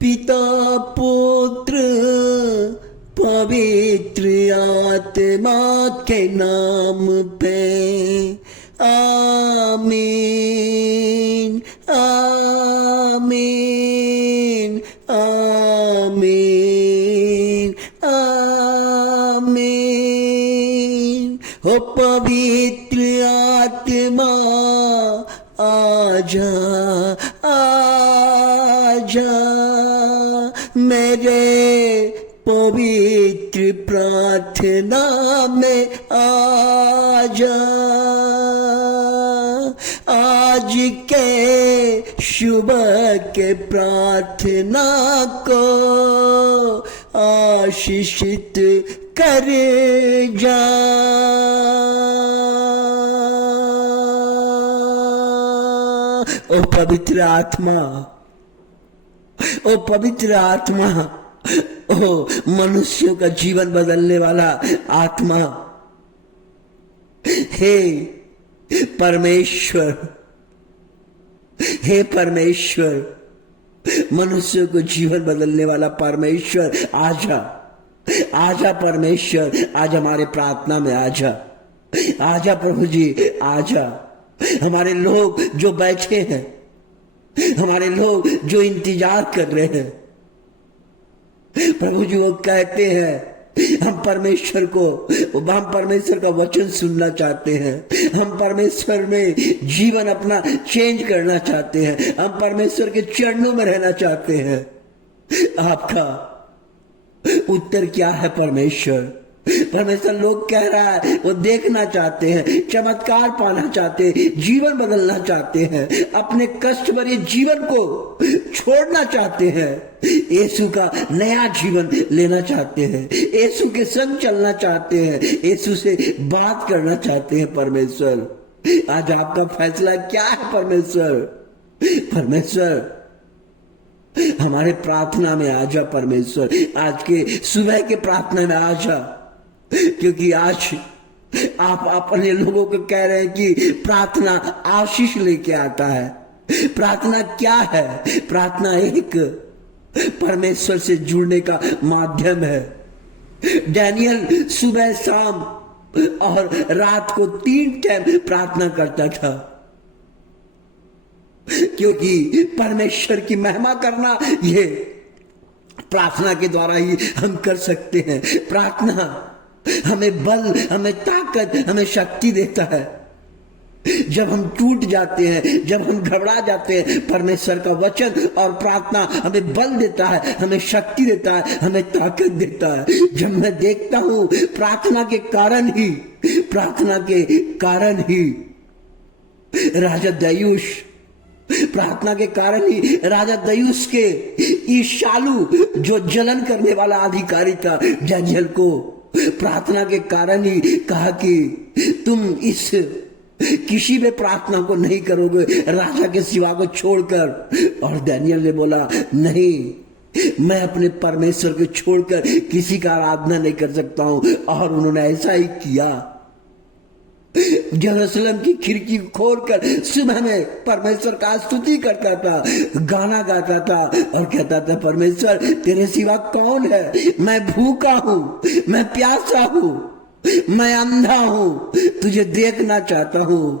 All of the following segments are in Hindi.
पिता पुत्र पवित्र आत्मा के नाम पे आमीन आमीन आमीन आमीन। हो पवित्र आत्मा आजा आजा मेरे पवित्र प्रार्थना में आजा। आज के सुबह के प्रार्थना को आशीषित कर जा। ओ पवित्र आत्मा, ओ पवित्र आत्मा, ओ मनुष्यों का जीवन बदलने वाला आत्मा, हे परमेश्वर, हे परमेश्वर, मनुष्यों को जीवन बदलने वाला परमेश्वर, आजा आजा परमेश्वर, आज हमारे प्रार्थना में आजा, आजा प्रभु जी, आजा। हमारे लोग जो बैठे हैं, हमारे लोग जो इंतजार कर रहे हैं, प्रभु जी वो कहते हैं हम परमेश्वर का वचन सुनना चाहते हैं, हम परमेश्वर में जीवन अपना चेंज करना चाहते हैं, हम परमेश्वर के चरणों में रहना चाहते हैं। आपका उत्तर क्या है परमेश्वर? परमेश्वर लोग कह रहा है वो देखना चाहते हैं, चमत्कार पाना चाहते हैं, जीवन बदलना चाहते हैं, अपने कष्ट भरे जीवन को छोड़ना चाहते हैं, यीशु का नया जीवन लेना चाहते हैं, यीशु के संग चलना चाहते हैं, यीशु से बात करना चाहते हैं। परमेश्वर आज आपका फैसला क्या है? परमेश्वर परमेश्वर हमारे प्रार्थना में आजा परमेश्वर, आज के सुबह के प्रार्थना में आजा, क्योंकि आज आप अपने लोगों को कह रहे हैं कि प्रार्थना आशीष लेके आता है। प्रार्थना क्या है? प्रार्थना एक परमेश्वर से जुड़ने का माध्यम है। डैनियल सुबह शाम और रात को 3 टाइम प्रार्थना करता था, क्योंकि परमेश्वर की महिमा करना ये प्रार्थना के द्वारा ही हम कर सकते हैं। प्रार्थना हमें बल, हमें ताकत, हमें शक्ति देता है। जब हम टूट जाते हैं, जब हम घबरा जाते हैं, परमेश्वर का वचन और प्रार्थना हमें बल देता है, हमें शक्ति देता है, हमें ताकत देता है। जब मैं देखता हूं प्रार्थना के कारण ही राजा दयूश, प्रार्थना के कारण ही राजा दयूस के ईशालु जो जलन करने वाला अधिकारी था, डैनियल को प्रार्थना के कारण ही कहा कि तुम इस किसी भी प्रार्थना को नहीं करोगे राजा के सिवा को छोड़कर। और डैनियल ने बोला नहीं, मैं अपने परमेश्वर को छोड़कर किसी का आराधना नहीं कर सकता हूं। और उन्होंने ऐसा ही किया। यरूशलेम की खिड़की खोलकर सुबह में परमेश्वर का स्तुति करता था, गाना गाता था और कहता था परमेश्वर तेरे सिवा कौन है? मैं भूखा हूं, मैं प्यासा हूं, मैं अंधा हूं, तुझे देखना चाहता हूं।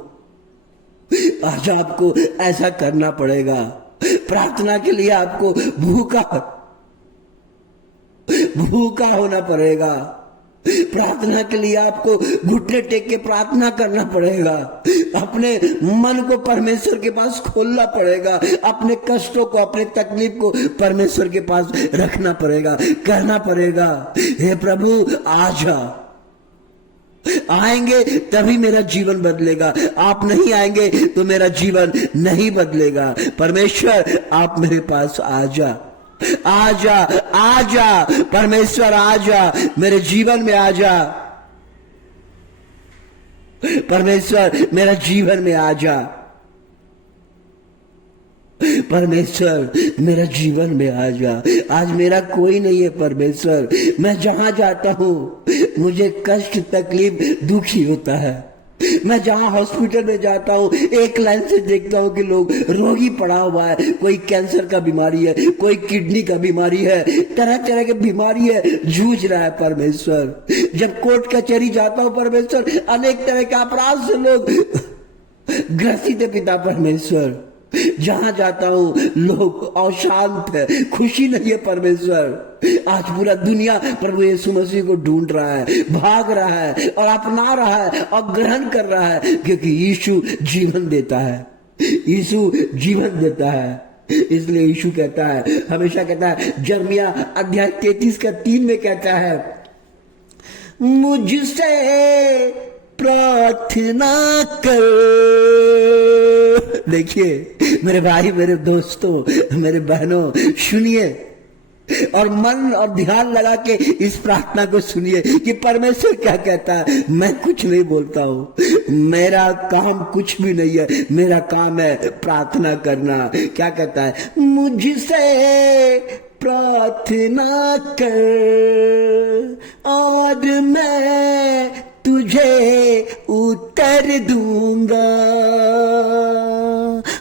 आज आपको ऐसा करना पड़ेगा। प्रार्थना के लिए आपको भूखा होना पड़ेगा। प्रार्थना के लिए आपको घुटने टेक के प्रार्थना करना पड़ेगा। अपने मन को परमेश्वर के पास खोलना पड़ेगा। अपने कष्टों को, अपने तकलीफ को परमेश्वर के पास रखना पड़ेगा, करना पड़ेगा। हे प्रभु आजा, आएंगे तभी मेरा जीवन बदलेगा, आप नहीं आएंगे तो मेरा जीवन नहीं बदलेगा। परमेश्वर आप मेरे पास आजा, आजा आजा, परमेश्वर आजा, मेरे जीवन में आजा। परमेश्वर मेरा जीवन में आजा, परमेश्वर मेरा जीवन में आजा। आज मेरा कोई नहीं है परमेश्वर, मैं जहां जाता हूं मुझे कष्ट, तकलीफ, दुखी होता है। मैं जहां हॉस्पिटल में जाता हूं एक लाइन से देखता हूं कि लोग रोगी पड़ा हुआ है, कोई कैंसर का बीमारी है, कोई किडनी का बीमारी है, तरह तरह की बीमारी है, जूझ रहा है परमेश्वर। जब कोर्ट कचहरी जाता हूं परमेश्वर, अनेक तरह के अपराध से लोग ग्रसित है पिता परमेश्वर। जहां जाता हूं लोग अशांत है, खुशी नहीं है परमेश्वर। आज पूरा दुनिया प्रभु यीशु मसीह को ढूंढ रहा है, भाग रहा है और अपना रहा है और ग्रहण कर रहा है, क्योंकि यीशु जीवन देता है, यीशु जीवन देता है। इसलिए यीशु कहता है, हमेशा कहता है, यिर्मयाह अध्याय 33:3 में कहता है, मुझसे प्रार्थना कर। देखिए मेरे भाई, मेरे दोस्तों, मेरे बहनों, सुनिए और मन और ध्यान लगा के इस प्रार्थना को सुनिए कि परमेश्वर क्या कहता है। मैं कुछ नहीं बोलता हूं, मेरा काम कुछ भी नहीं है, मेरा काम है प्रार्थना करना। क्या कहता है, मुझसे प्रार्थना कर और मैं तुझे उत्तर दूंगा,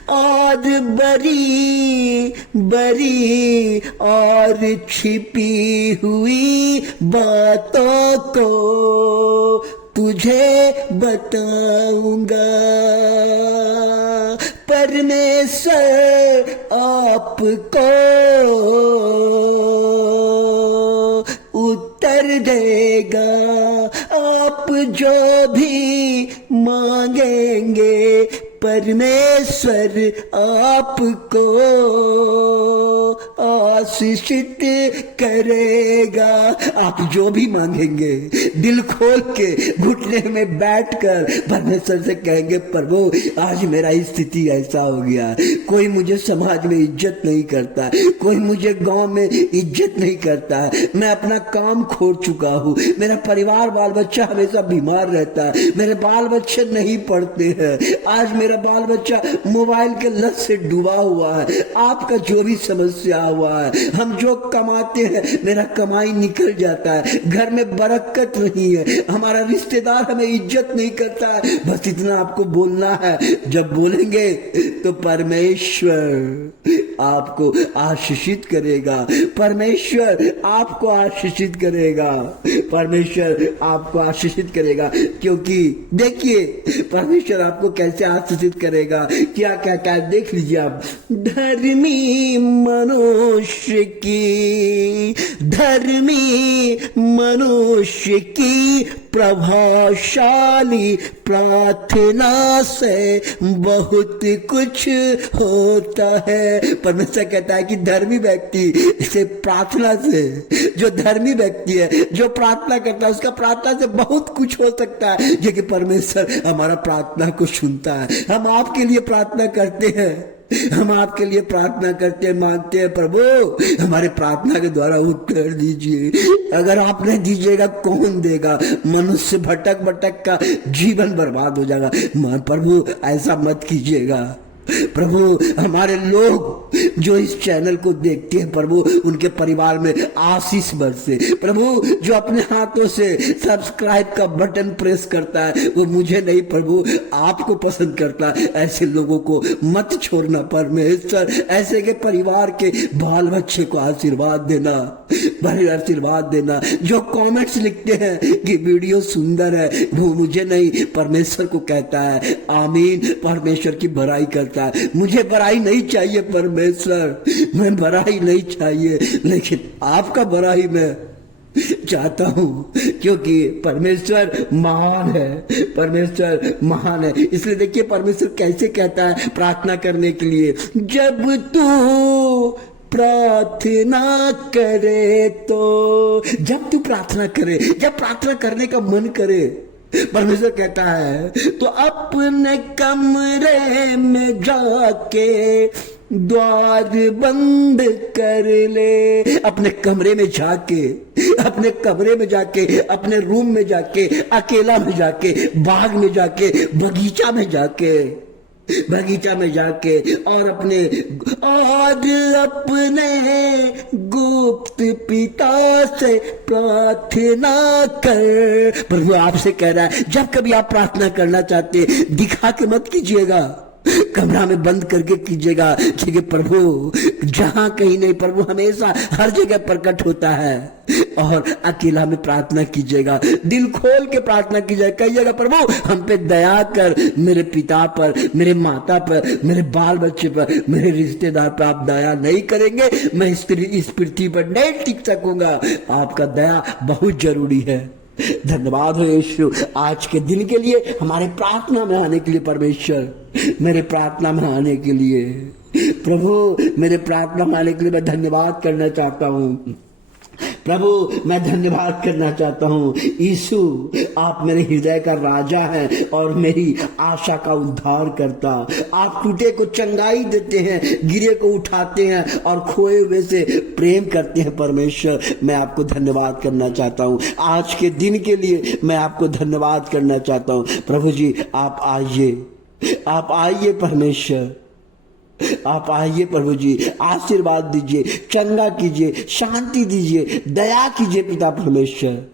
और बड़ी बड़ी और छिपी हुई बातों को तुझे बताऊंगा। परमेश्वर आपको उत्तर देगा, आप जो भी मांगेंगे परमेश्वर आपको आशीषित करेगा। आप जो भी मांगेंगे दिल खोल के घुटने में बैठकर परमेश्वर से कहेंगे, प्रभु आज मेरा स्थिति ऐसा हो गया, कोई मुझे समाज में इज्जत नहीं करता, कोई मुझे गांव में इज्जत नहीं करता, मैं अपना काम खो चुका हूँ, मेरा परिवार बाल बच्चा हमेशा बीमार रहता है, मेरे बाल बच्चे नहीं पढ़ते हैं, आज मेरा बाल बच्चा मोबाइल के लत से डूबा हुआ है। आपका जो भी समस्या हुआ है, हम जो कमाते हैं मेरा कमाई निकल जाता है, घर में बरकत नहीं है, हमारा रिश्तेदार हमें इज्जत नहीं करता है, बस इतना आपको बोलना है। जब बोलेंगे तो परमेश्वर आपको आशीषित करेगा, परमेश्वर आपको आशीषित करेगा, परमेश्वर आपको आशीषित करेगा। क्योंकि देखिए परमेश्वर आपको कैसे आशीषित करेगा, क्या कहता है देख लीजिए आप। धर्मी मनुष्य की प्रभावशाली प्रार्थना से बहुत कुछ होता है। परमेश्वर कहता है कि धर्मी व्यक्ति से प्रार्थना से, जो धर्मी व्यक्ति है, जो प्रार्थना करता है, उसका प्रार्थना से बहुत कुछ हो सकता है। जो कि परमेश्वर हमारा प्रार्थना को सुनता है। हम आपके लिए प्रार्थना करते हैं, हम आपके लिए प्रार्थना करते हैं, मांगते हैं, प्रभु हमारे प्रार्थना के द्वारा उत्तर दीजिए। अगर आप नहीं दीजिएगा कौन देगा? मनुष्य भटक भटक का जीवन बर्बाद हो जाएगा। प्रभु ऐसा मत कीजिएगा। प्रभु हमारे लोग जो इस चैनल को देखते हैं, प्रभु उनके परिवार में आशीष बरसे। प्रभु जो अपने हाथों से सब्सक्राइब का बटन प्रेस करता है, वो मुझे नहीं प्रभु आपको पसंद करता है। ऐसे लोगों को मत छोड़ना परमेश्वर, ऐसे के परिवार के बाल बच्चे को आशीर्वाद देना, बड़े आशीर्वाद देना। जो कमेंट्स लिखते हैं कि वीडियो सुंदर है, वो मुझे नहीं परमेश्वर को कहता है। आमीन। परमेश्वर की बड़ाई करता है। मुझे बड़ाई नहीं चाहिए परमेश्वर, मैं बड़ाई नहीं चाहिए, लेकिन आपका बड़ाई मैं चाहता हूं, क्योंकि परमेश्वर महान है, परमेश्वर महान है। इसलिए देखिए परमेश्वर कैसे कहता है प्रार्थना करने के लिए। जब तू प्रार्थना करे तो, जब तू प्रार्थना करे, जब प्रार्थना करने का मन करे, परमेश्वर कहता है तो अपने कमरे में जाके द्वार बंद कर ले। अपने कमरे में जाके, अपने कमरे में जाके, अपने रूम में जाके, अकेला में जाके, बाग में जाके, बगीचा में जाके बगीचा में जाके और अपने गुप्त पिता से प्रार्थना कर। प्रभु आपसे कह रहा है, जब कभी आप प्रार्थना करना चाहते दिखा के मत कीजिएगा, कमरा में बंद करके कीजिएगा, क्योंकि प्रभु जहां कहीं नहीं, प्रभु हमेशा हर जगह प्रकट होता है। और अकेला में प्रार्थना कीजिएगा, दिल खोल के प्रार्थना कीजिएगा, कहिएगा प्रभु हम पे दया कर, मेरे पिता पर, मेरे माता पर, मेरे बाल बच्चे पर, मेरे रिश्तेदार पर आप दया नहीं करेंगे, मैं इस पृथ्वी पर नहीं टिक सकूंगा। आपका दया बहुत जरूरी है। धन्यवाद हो यीशु आज के दिन के लिए, हमारे प्रार्थना में आने के लिए। परमेश्वर मेरे प्रार्थना में आने के लिए, प्रभु मेरे प्रार्थना में आने के लिए मैं धन्यवाद करना चाहता हूँ। प्रभु मैं धन्यवाद करना चाहता हूँ। यीशु आप मेरे हृदय का राजा हैं और मेरी आशा का उद्धार करता। आप टूटे को चंगाई देते हैं, गिरे को उठाते हैं और खोए हुए से प्रेम करते हैं। परमेश्वर मैं आपको धन्यवाद करना चाहता हूँ। आज के दिन के लिए मैं आपको धन्यवाद करना चाहता हूँ। प्रभु जी आप आइए, आप आइए परमेश्वर, आप आइए प्रभु जी, आशीर्वाद दीजिए, चंगा कीजिए, शांति दीजिए, दया कीजिए पिता परमेश्वर।